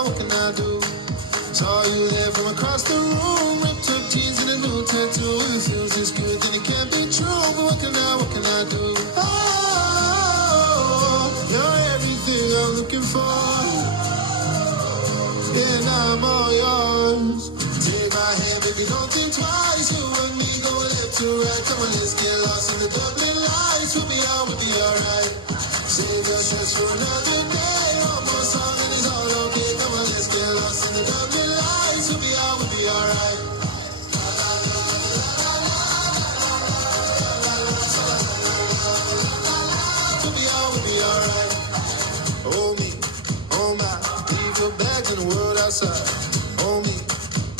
now, what can I do? Saw you there from across the room, ripped up jeans and a new tattoo. If it feels this good, then it can't be true. But what can I do? Oh, you're everything I'm looking for. And I'm all yours. Take my hand, baby, don't think twice. You and me going left to right. Come on, let's get lost in the Dublin lights. We'll be alright. Save your stress for another day. One more song and it's all okay. Come on, let's get lost in the Dublin lights. We'll be alright. We'll be alright. Oh me, oh my, leave your bags in the world outside. Oh me,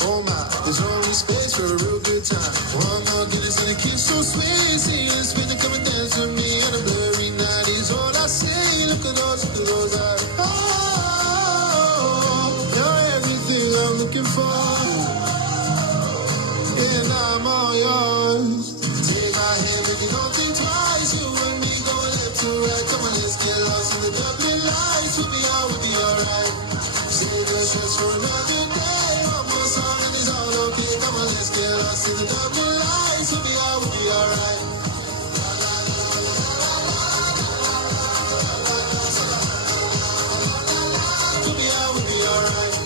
oh my, there's only space for a real good time. One more Guinness and a kiss so sweet. See you spinning, come and dance with me. And a blurry night is all I see. Look at those eyes. Oh, you're everything I'm looking for. And I'm all yours. Take my hand, baby, don't think twice. You and me going left to right. Come on, let's get lost in the Dublin lights. We'll be alright. Save your stress for another day. One more song and it's all okay. Come on, let's get lost in the Dublin lights. We'll be alright. We'll be alright. We'll be alright.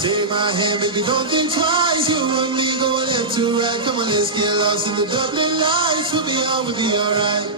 Take my hand, baby, don't think twice. You and me going left to right. Come on, let's get lost in the Dublin lights. We'll be alright.